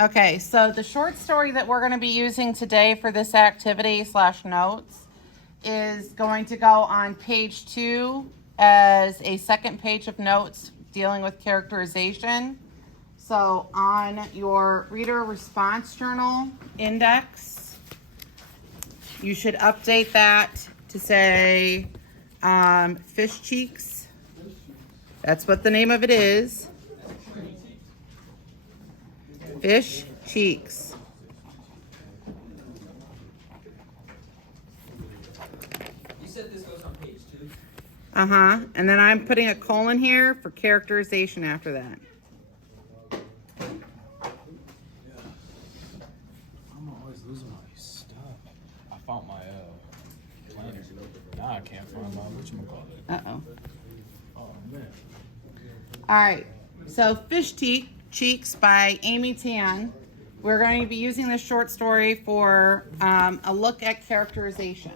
Okay, so the short story that we're going to be using today for this activity / notes is going to go on page 2 as a second page of notes dealing with characterization. So on your reader response journal index, you should update that to say fish cheeks. That's what the name of it is. Fish cheeks. You said this goes on page 2? Uh-huh. And then I'm putting a colon here for characterization after that. I'm always losing my stuff. I found my planner. Now I can't find my whatchamacallit. Uh-oh. Oh man. All right. So Fish Cheeks by Amy Tan. We're going to be using this short story for a look at characterization.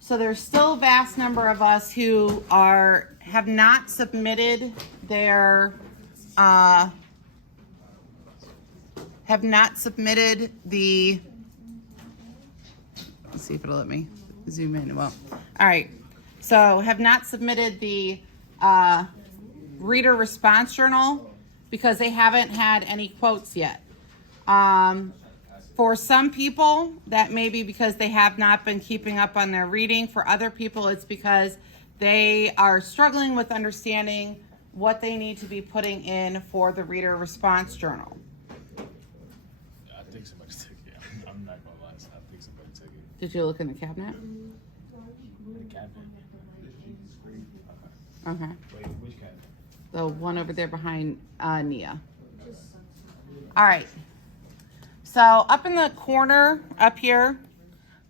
So there's still a vast number of us who have not submitted the let's see if it'll let me zoom in. Well, all right. So have not submitted the reader response journal because they haven't had any quotes yet. For some people, that may be because they have not been keeping up on their reading. For other people, it's because they are struggling with understanding what they need to be putting in for the reader response journal. I think somebody took it. I'm not gonna lie. I think somebody took it. Did you look in the cabinet? The cabinet. Okay. Wait, which cabinet? The one over there behind Nia. All right. So up in the corner up here,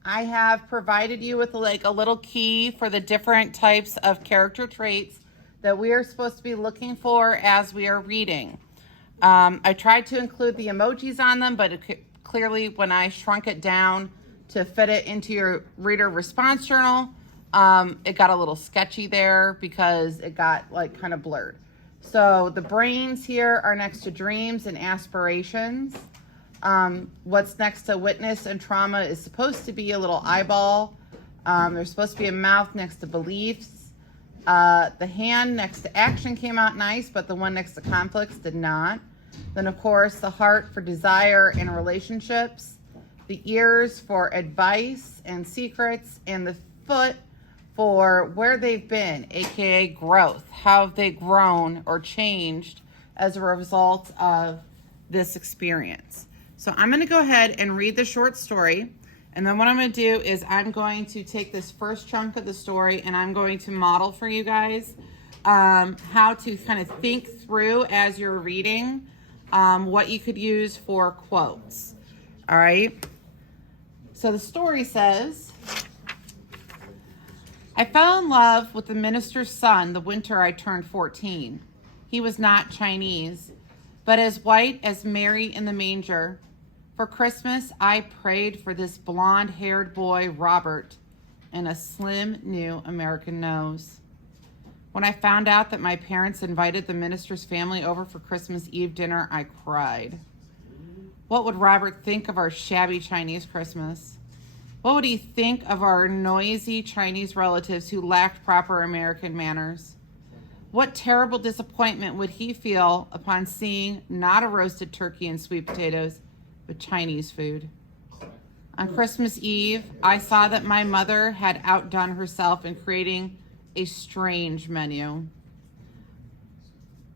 I have provided you with like a little key for the different types of character traits that we are supposed to be looking for as we are reading. I tried to include the emojis on them, but clearly when I shrunk it down to fit it into your reader response journal, it got a little sketchy there because it got like kind of blurred. So the brains here are next to dreams and aspirations. What's next to witness and trauma is supposed to be a little eyeball. There's supposed to be a mouth next to beliefs. The hand next to action came out nice, but the one next to conflicts did not. Then, of course, the heart for desire and relationships. The ears for advice and secrets. And the foot for where they've been, aka growth. How have they grown or changed as a result of this experience? So I'm going to go ahead and read the short story. And then what I'm going to do is I'm going to take this first chunk of the story and I'm going to model for you guys how to kind of think through as you're reading what you could use for quotes. All right. So the story says, I fell in love with the minister's son the winter I turned 14. He was not Chinese, but as white as Mary in the manger. For Christmas, I prayed for this blonde-haired boy, Robert, and a slim new American nose. When I found out that my parents invited the minister's family over for Christmas Eve dinner, I cried. What would Robert think of our shabby Chinese Christmas? What would he think of our noisy Chinese relatives who lacked proper American manners? What terrible disappointment would he feel upon seeing not a roasted turkey and sweet potatoes, but Chinese food? On Christmas Eve, I saw that my mother had outdone herself in creating a strange menu.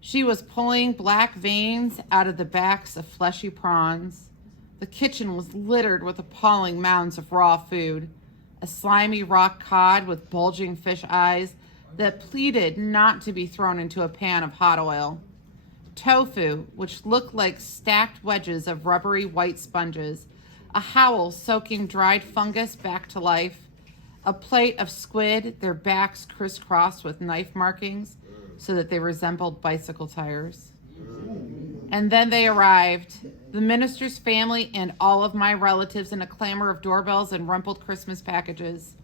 She was pulling black veins out of the backs of fleshy prawns. The kitchen was littered with appalling mounds of raw food, a slimy rock cod with bulging fish eyes that pleaded not to be thrown into a pan of hot oil. Tofu, which looked like stacked wedges of rubbery white sponges, a howl soaking dried fungus back to life, a plate of squid, their backs crisscrossed with knife markings so that they resembled bicycle tires. And then they arrived, the minister's family and all of my relatives in a clamor of doorbells and rumpled Christmas packages.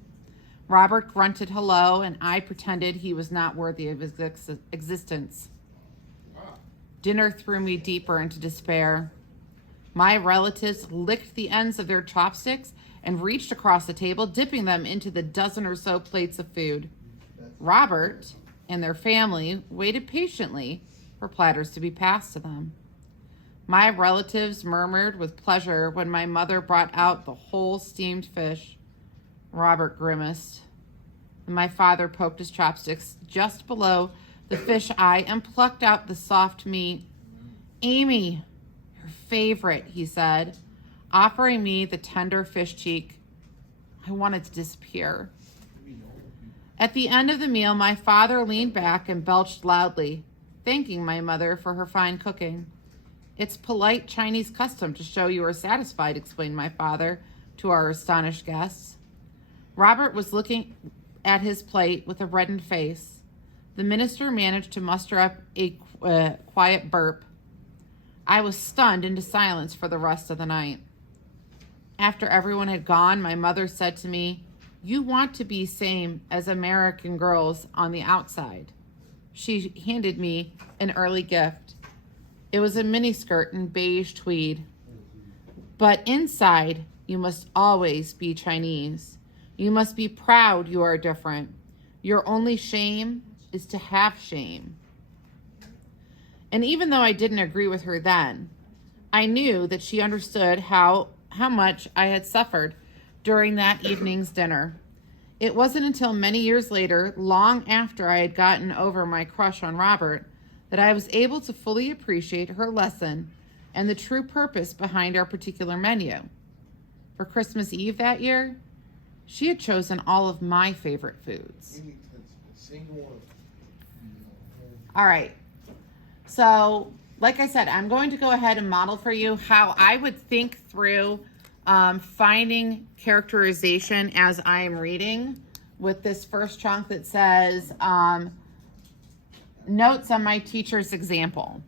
Robert grunted hello, and I pretended he was not worthy of his existence. Dinner threw me deeper into despair. My relatives licked the ends of their chopsticks and reached across the table, dipping them into the dozen or so plates of food. Robert and their family waited patiently for platters to be passed to them. My relatives murmured with pleasure when my mother brought out the whole steamed fish. Robert grimaced, and my father poked his chopsticks just below the fish eye and plucked out the soft meat. Amy, your favorite, he said, offering me the tender fish cheek. I wanted to disappear. At the end of the meal, my father leaned back and belched loudly, thanking my mother for her fine cooking. It's polite Chinese custom to show you are satisfied, explained my father to our astonished guests. Robert was looking at his plate with a reddened face. The minister managed to muster up a quiet burp. I was stunned into silence for the rest of the night. After everyone had gone, my mother said to me, "You want to be same as American girls on the outside." She handed me an early gift. It was a miniskirt in beige tweed. But inside, you must always be Chinese. You must be proud you are different. Your only shame is to have shame. And even though I didn't agree with her then, I knew that she understood how much I had suffered during that evening's dinner. It wasn't until many years later, long after I had gotten over my crush on Robert, that I was able to fully appreciate her lesson and the true purpose behind our particular menu. For Christmas Eve that year, she had chosen all of my favorite foods. All right. So, like I said, I'm going to go ahead and model for you how I would think through finding characterization as I am reading with this first chunk that says notes on my teacher's example.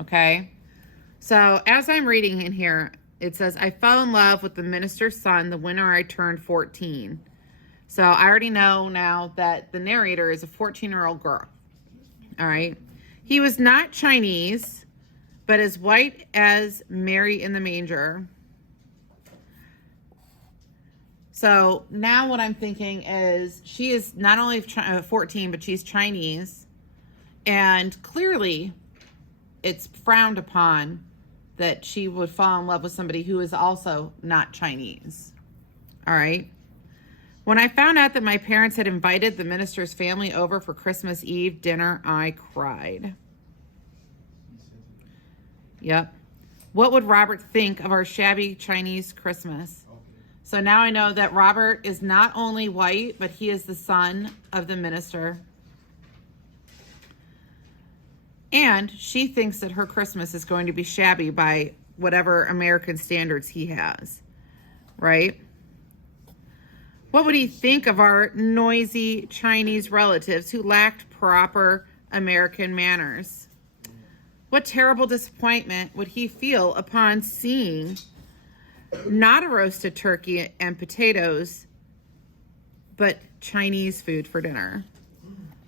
Okay. So as I'm reading in here, it says, I fell in love with the minister's son the winter I turned 14. So I already know now that the narrator is a 14-year-old girl. All right. He was not Chinese, but as white as Mary in the manger. So now what I'm thinking is she is not only 14, but she's Chinese. And clearly it's frowned upon that she would fall in love with somebody who is also not Chinese. All right. When I found out that my parents had invited the minister's family over for Christmas Eve dinner, I cried. Yep. What would Robert think of our shabby Chinese Christmas? So now I know that Robert is not only white, but he is the son of the minister. And she thinks that her Christmas is going to be shabby by whatever American standards he has, right? What would he think of our noisy Chinese relatives who lacked proper American manners? What terrible disappointment would he feel upon seeing not a roasted turkey and potatoes, but Chinese food for dinner?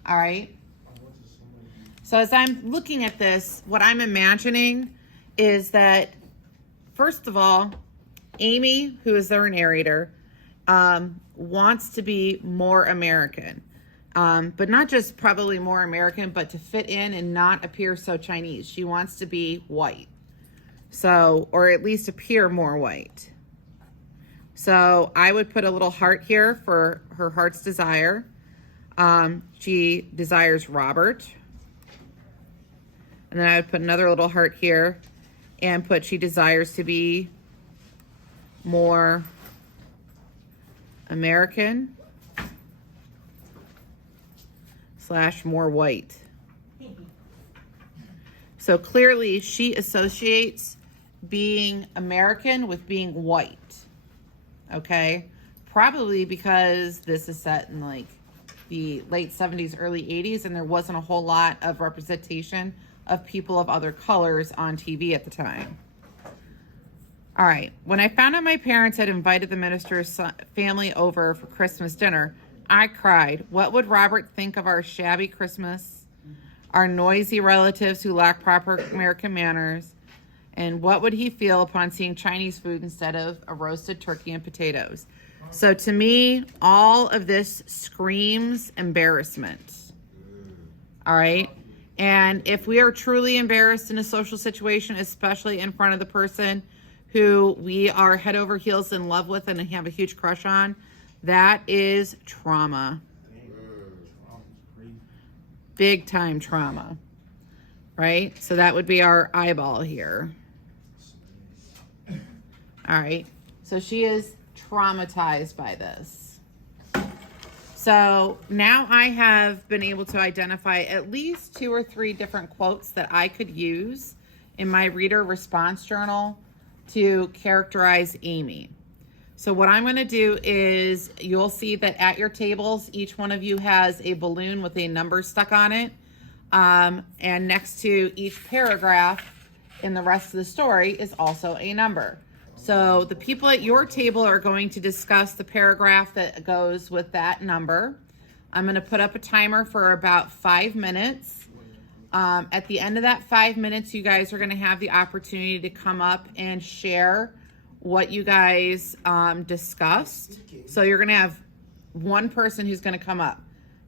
All right. So as I'm looking at this, what I'm imagining is that, first of all, Amy, who is their narrator, wants to be more American, but not just probably more American, but to fit in and not appear so Chinese. She wants to be white, so, or at least appear more white. So I would put a little heart here for her heart's desire. She desires Robert. And then I would put another little heart here and put she desires to be more American / more white. So clearly she associates being American with being white. Okay? Probably because this is set in like the late 70s, early 80s, and there wasn't a whole lot of representation of people of other colors on TV at the time. All right. When I found out my parents had invited the minister's family over for Christmas dinner, I cried. What would Robert think of our shabby Christmas? are noisy relatives who lack proper American manners? And what would he feel upon seeing Chinese food instead of a roasted turkey and potatoes? So to me, all of this screams embarrassment. All right. And if we are truly embarrassed in a social situation, especially in front of the person who we are head over heels in love with and have a huge crush on, that is trauma. Big time trauma. Right? So that would be our eyeball here. All right. So she is traumatized by this. So now I have been able to identify at least 2 or 3 different quotes that I could use in my reader response journal to characterize Amy. So what I'm going to do is you'll see that at your tables, each one of you has a balloon with a number stuck on it. And next to each paragraph in the rest of the story is also a number. So the people at your table are going to discuss the paragraph that goes with that number. I'm going to put up a timer for about 5 minutes. At the end of that 5 minutes, you guys are going to have the opportunity to come up and share what you guys discussed. So you're going to have one person who's going to come up.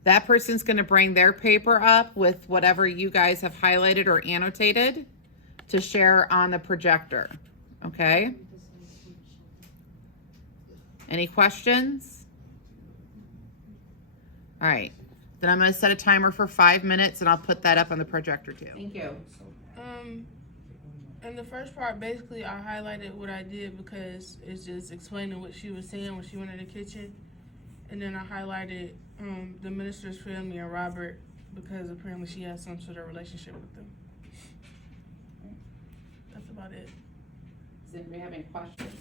That person's going to bring their paper up with whatever you guys have highlighted or annotated to share on the projector. Okay? Any questions? All right. Then I'm going to set a timer for 5 minutes and I'll put that up on the projector too. Thank you. In the first part, basically, I highlighted what I did because it's just explaining what she was saying when she went in the kitchen. And then I highlighted the minister's family and Robert because apparently she has some sort of relationship with them. That's about it. Does anybody have any questions?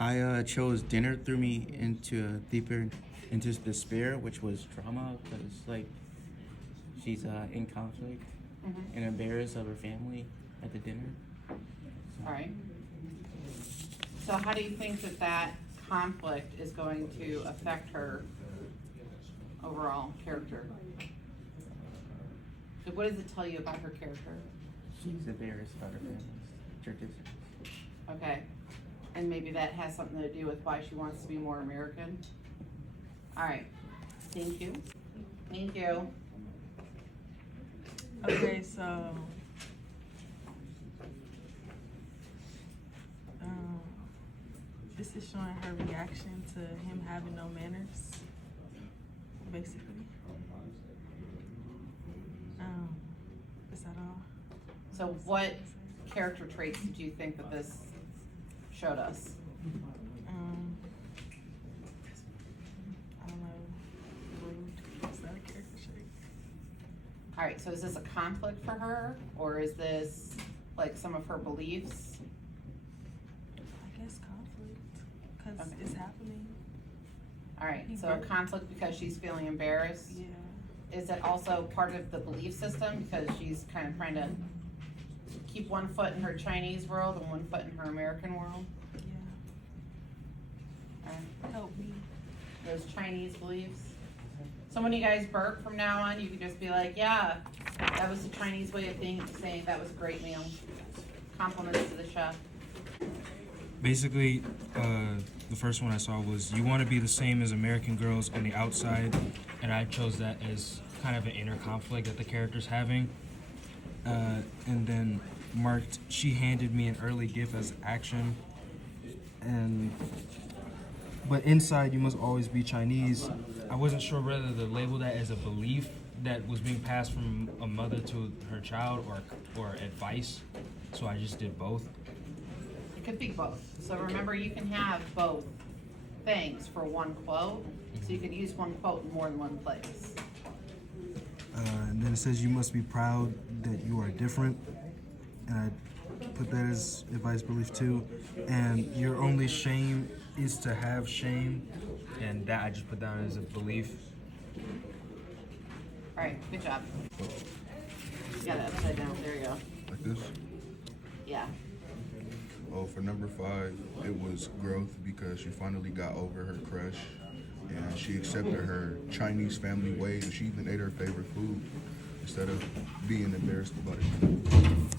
I chose dinner threw me into deeper into despair, which was trauma, because like she's in conflict and embarrassed of her family at the dinner. All right. So how do you think that that conflict is going to affect her overall character? So what does it tell you about her character? She's embarrassed about her family's traditions. Okay. And maybe that has something to do with why she wants to be more American. All right. Thank you. Thank you. Okay, so this is showing her reaction to him having no manners, basically. Is that all? So what character traits did you think that this showed us? I don't know. Rude. Is that a character trait? All right, so is this a conflict for her, or is this like some of her beliefs? I guess conflict, because Okay. it's happening. All right, so a conflict because she's feeling embarrassed. Yeah. Is it also part of the belief system because she's kind of trying to keep one foot in her Chinese world and one foot in her American world? Yeah. All right, Help me. those Chinese beliefs. So when you guys burp from now on, you can just be like, yeah, that was the Chinese way of saying that was a great meal. Compliments to the chef. Basically, the first one I saw was you want to be the same as American girls on the outside, and I chose that as kind of an inner conflict that the character's having. And then marked, she handed me an early gift as action, but inside you must always be Chinese. I wasn't sure whether to label that as a belief that was being passed from a mother to her child or advice, so I just did both. It could be both. So remember, you can have both things for one quote. So you could use one quote in more than one place. And then it says you must be proud that you are different. And I put that as advice belief too. And your only shame is to have shame. And that I just put down as a belief. All right, good job. You got it upside down. There you go. Like this? Yeah. Oh, for number 5, it was growth because she finally got over her crush and she accepted her Chinese family ways, and she even ate her favorite food instead of being embarrassed about it.